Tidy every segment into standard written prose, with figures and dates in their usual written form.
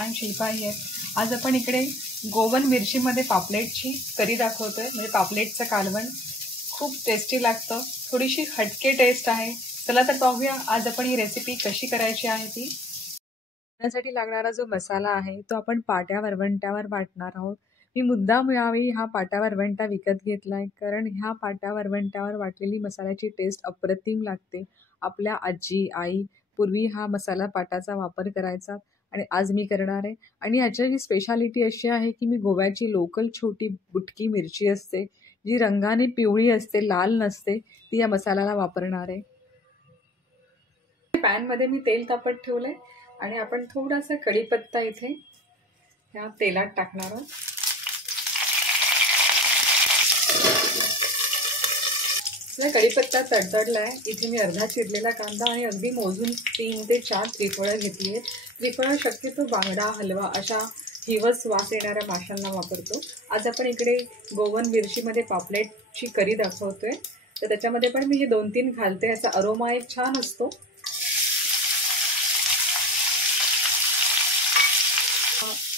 आणि शिल्पा आहे. आज आपण इकडे गोवन मिरचीमध्ये पापलेटची करी दाखवतोय. म्हणजे पापलेटचं कालवण खूप टेस्टी लागतं, थोडीशी हटके टेस्ट आहे. चला तर पाहूया आज आपण ही रेसिपी कशी करायची आहे ती. त्यासाठी लागणारा जो मसाला आहे तो आपण पाट्या वरवंट्यावर वाटणार आहोत. मी मुद्दाम यावेळी हा पाट्या वरवंटा विकत घेतलाय, कारण ह्या पाट्या वरवंट्यावर वाटलेली मसाल्याची टेस्ट अप्रतिम लागते. आपल्या आजी आई पूर्वी हा मसाला पाटाचा वापर करायचा आणि आज मी करणार आहे. आणि ह्याची स्पेशालिटी अशी आहे की मी गोव्याची लोकल छोटी बुटकी मिरची असते, जी रंगाने पिवळी असते, लाल नसते, ती या मसाल्याला वापरणार आहे. पॅनमध्ये मी तेल तापत ठेवलंय आणि आपण थोडासा कढीपत्ता इथे या तेलात टाकणार आहोत. कढीपत्ता तडतडलाय. इथे मी अर्धा चिरलेला कांदा आणि अगदी मोजून 3 ते 4 त्रिफळं घेतली आहे. त्रिफळं शक्यतो बांगडा, हलवा अशा हिवस वास येणाऱ्या माशांना वापरतो. आज आपण इकडे गोवन मिरचीमध्ये पापलेटची करी दाखवतोय, तर त्याच्यामध्ये पण मी हे 2-3 घालते. याचा अरोमा एक छान असतो.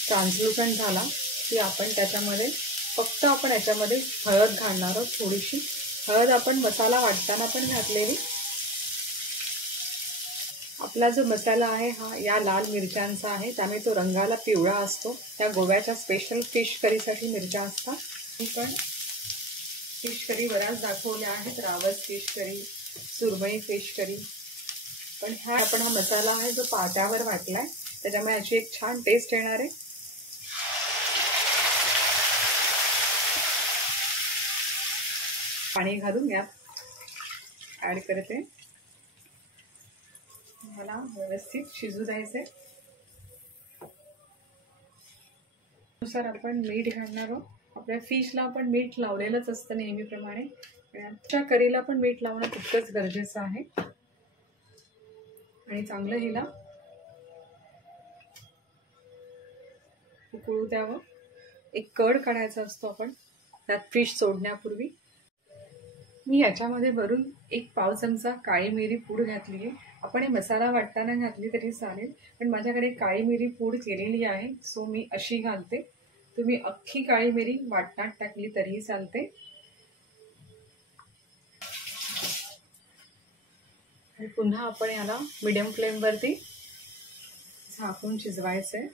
ट्रान्सलुसंट झाला की आपण त्याच्यामध्ये फक्त आपण याच्यामध्ये हळद घालणार आहोत. थोडीशी हळद आपण मसाला वाटताना पण घातलेली. आपला जो मसाला आहे हा या लाल मिरच्यांचा आहे, त्यामुळे तो रंगाला पिवळा असतो. त्या गोव्याच्या स्पेशल फिश करीसाठी मिरच्या असतात. मी पण फिश करी बऱ्याच दाखवल्या आहेत, रावस फिश करी, सुरमई फिश करी, पण आपण हा मसाला आहे जो पाट्यावर वाटलाय, त्याच्यामुळे याची एक छान टेस्ट येणार आहे. पाणी घालून यात ऍड करते. मला व्यवस्थित शिजू द्यायचे. नुसार आपण मीठ घालणार आहोत. आपल्या फिशला आपण मीठ लावलेलंच असतं नेहमीप्रमाणे, आजच्या करीला पण मीठ लावणं तितकंच गरजेचं आहे. आणि चांगलं हिला उकळू द्यावं. एक कड काढायचा असतो आपण त्यात फिश सोडण्यापूर्वी. मी याच्यामध्ये वरून 1 पाव चमचा काळी मिरी पूड घातली आहे. आपण हे मसाला वाटताना घातली तरी चालेल, पण माझ्याकडे काळी मिरी पूड केलेली आहे, सो मी अशी घालते. तुम्ही अख्खी काळी मिरी वाटणात टाकली तरीही चालते. आणि पुन्हा आपण याला मीडियम फ्लेमवरती झाकून शिजवायचंय.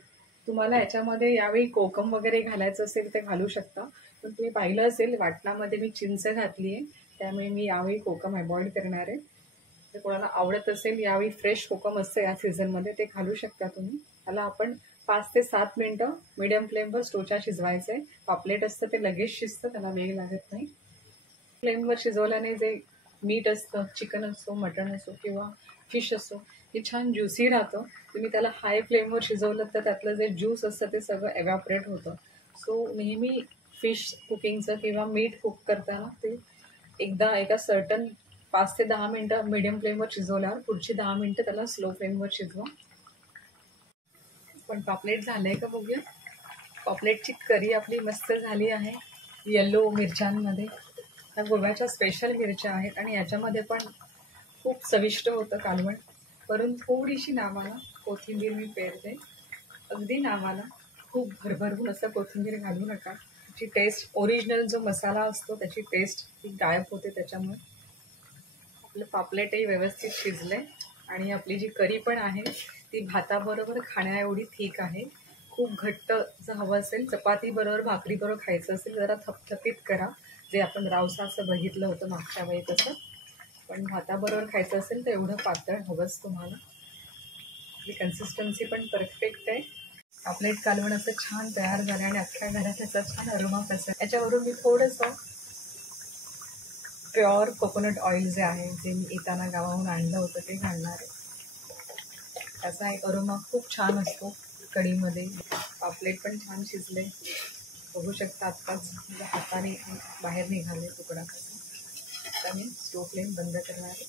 तुम्हाला याच्यामध्ये यावेळी कोकम वगैरे घालायचं असेल तर घालू शकता, पण तुम्ही पाहिलं असेल वाटणामध्ये मी चिंच घातली आहे, त्यामुळे मी यावेळी कोकम अवॉइड करणार आहे. तर कोणाला आवडत असेल यावेळी फ्रेश कोकम असतं या सीझनमध्ये, ते घालू शकता तुम्ही. त्याला आपण 5 ते 7 मिनिटं मीडियम फ्लेमवर स्टोच्या शिजवायचं आहे. पापलेट असतं ते लगेच शिजतं, त्याला वेळ लागत नाही. फ्लेमवर शिजवल्याने जे मीठ असतं, चिकन असो, मटण असो किंवा फिश असो, हे छान ज्युसी राहतं. तुम्ही त्याला हाय फ्लेमवर शिजवलं तर त्यातलं जे ज्यूस असतं ते सगळं एव्हॅपोरेट होतं. सो नेहमी फिश कुकिंगचं किंवा मीठ कुक करताना ते एकदा एका सर्टन 5 ते 10 मिनिटं मीडियम फ्लेमवर शिजवल्यावर पुढची 10 मिनिटं त्याला स्लो फ्लेमवर शिजवा. पण पापलेट झालंय का बघूया. पापलेटची करी आपली मस्त झाली आहे येलो मिरच्यांमध्ये. ह्या गोव्याच्या स्पेशल मिरच्या आहेत आणि याच्यामध्ये पण खूप चविष्ट होतं कालवण. वरून थोडीशी नावाला कोथिंबीर मी पेरते, अगदी नावाला. खूप भरभरून असं कोथिंबीर घालू नका. त्याची टेस्ट, ओरिजिनल जो मसाला असतो त्याची टेस्ट ती गायब होते त्याच्यामुळे. आपलं पापलेटही व्यवस्थित शिजलंय आणि आपली जी करी पण आहे ती भाताबरोबर खाण्या एवढी ठीक आहे. खूप घट्ट जर हवं असेल, चपातीबरोबर भाकरीबरोबर खायचं असेल जरा थपथपीत करा, जे आपण रावसाचं बघितलं होतं मागच्या वेळी तसं. पण भाताबरोबर खायचं असेल तर एवढं पातळ हवंच तुम्हाला. आपली कन्सिस्टन्सी पण परफेक्ट आहे. पापलेट कालवण असं छान तयार झालं आणि अख्ख्या घरात त्याचा छान अरोमा पसरला. याच्यावरून मी थोडंसं प्युअर कोकोनट ऑइल जे आहे, जे मी येताना गावाहून आणलं होतं ते घालणार आहे. त्याचा एक अरोमा खूप छान असतो कढीमध्ये. पापलेट पण छान शिजले, बघू शकता. आत्ताच हाताने बाहेर निघाले तुकडा कसा. आता मी स्टोव फ्लेम बंद करणार आहे.